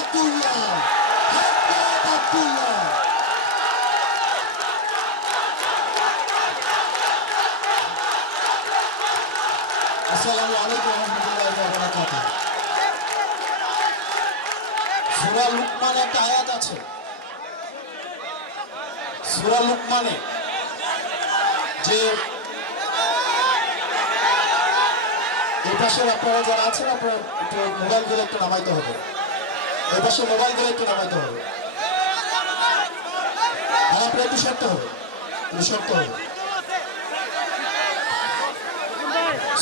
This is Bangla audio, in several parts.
আব্দুল্লাহ, হযরত আব্দুল্লাহ। আসসালামু আলাইকুম ওয়া রাহমাতুল্লাহি ওয়া বারাকাতুহু। সূরা লুকমানে একটা আয়াত আছে। সূরা লুকমানে যে এই পাশে আপনারা যারা আছেন আপনারা একটু মোবাইলগুলো একটু নামাইতে হবে। এই পাশে মোবাইলগুলো একটু নামাইতে হবে আর আপনারা একটু সরতে হবে, একটু সরতে হবে।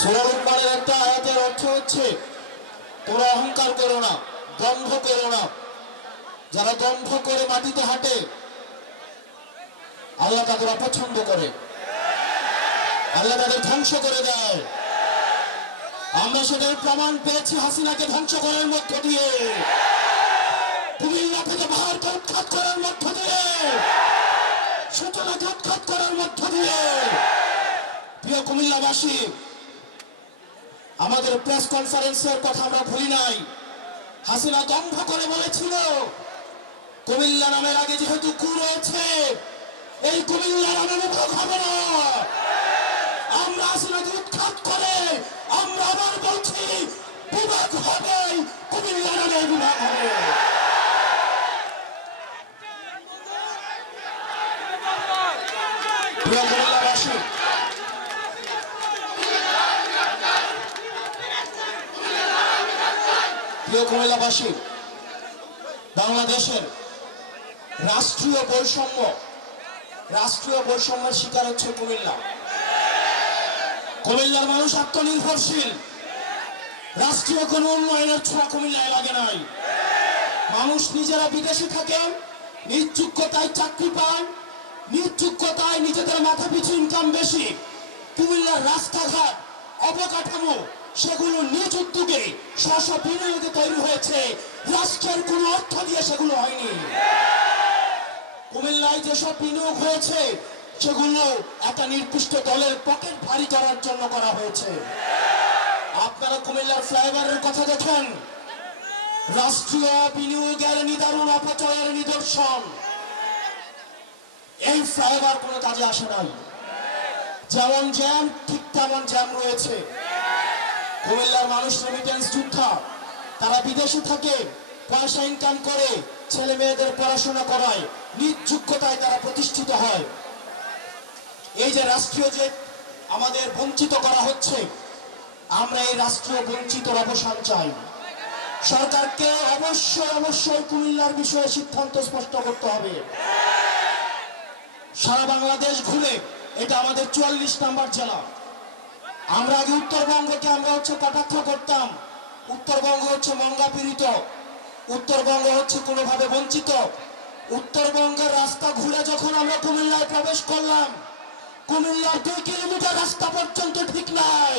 সূরা লুকমানের একটা আয়াতের অর্থ হচ্ছে তোমরা অহংকার করো না, দম্ভ করো না। যারা দম্ভ করে মাটিতে হাঁটে আল্লাহ তাদের অপছন্দ করে, আল্লাহ তাদের ধ্বংস করে দেয়। আমরা সেটার প্রমাণ পেয়েছি হাসিনাকে ধ্বংস করার মধ্য দিয়ে, কুমিল্লা থেকে পাহাড়কে উৎখাত করার মধ্য দিয়ে, সূচনাকে উৎখাত করার মধ্য দিয়ে। প্রিয় কুমিল্লাবাসী, আমাদের প্রেস কনফারেন্সের কথা আমরা ভুলি নাই। হাসিনা দম্ভ করে বলেছিল কুমিল্লা নামের আগে যেহেতু কু রয়েছে, এই কুমিল্লা নামে বিভাগ হবে না। আমরা হাসিনাকে উৎখাত করে আমরা আবার বলছি বিভাগ হবে, কুমিল্লা নামে বিভাগ হবে। প্রিয় কুমিল্লাবাসী, প্রিয় কুমিল্লাবাসী, বাংলাদেশের রাষ্ট্রীয় বৈষম্যের শিকার হচ্ছে কুমিল্লা। কুমিল্লার মানুষ আত্মনির্ভরশীল, রাষ্ট্রীয় কোন উন্নয়নের ছোঁয়া কুমিল্লায় লাগে নাই। মানুষ নিজেরা বিদেশে থাকেন, নিজ যোগ্যতায় চাকরি পান, নিজ যোগ্যতায় নিজেদের মাথা পিছু ইনকাম বেশি। কুমিল্লার রাস্তাঘাট, অবকাঠামো সেগুলো নিজ উদ্যোগে স্ব বিনিয়োগে তৈরি হয়েছে, রাষ্ট্রের কোন অর্থ দিয়ে সেগুলো হয়নি। কুমিল্লায় যেসব বিনিয়োগ হয়েছে সেগুলো একটা নির্দিষ্ট দলের পকেট ভারী করার জন্য করা হয়েছে। আপনারা কুমিল্লার ফ্লাইওভারের কথা দেখেন, রাষ্ট্রীয় বিনিয়োগের নিদারুণ অপচয়ের নিদর্শন। এই ফ্লাইওভার কোনো কাজে আসে নাই, যেমন জ্যাম ঠিক তেমন জ্যাম রয়েছে। কুমিল্লার মানুষ রেমিটেন্স যোদ্ধা, তারা বিদেশে থাকে, পয়সা ইনকাম করে, ছেলে মেয়েদের পড়াশোনা করায়, নিজ যোগ্যতায় তারা প্রতিষ্ঠিত হয়। এই যে রাষ্ট্রীয় যে আমাদের বঞ্চিত করা হচ্ছে, আমরা এই রাষ্ট্রীয় বঞ্চিতর অবসান চাই। সরকারকে অবশ্যই কুমিল্লার বিষয়ে সিদ্ধান্ত স্পষ্ট করতে হবে। সারা বাংলাদেশ ঘুরে এটা আমাদের 44 নম্বর জেলা। আমরা আগে উত্তরবঙ্গকে আমরা কটাক্ষ করতাম, উত্তরবঙ্গ হচ্ছে মঙ্গা পীড়িত, উত্তরবঙ্গ হচ্ছে কোনোভাবে বঞ্চিত। উত্তরবঙ্গের রাস্তা ঘুরে যখন আমরা কুমিল্লায় প্রবেশ করলাম, কুমিল্লার 2 কিলোমিটার রাস্তা পর্যন্ত ঠিক নাই।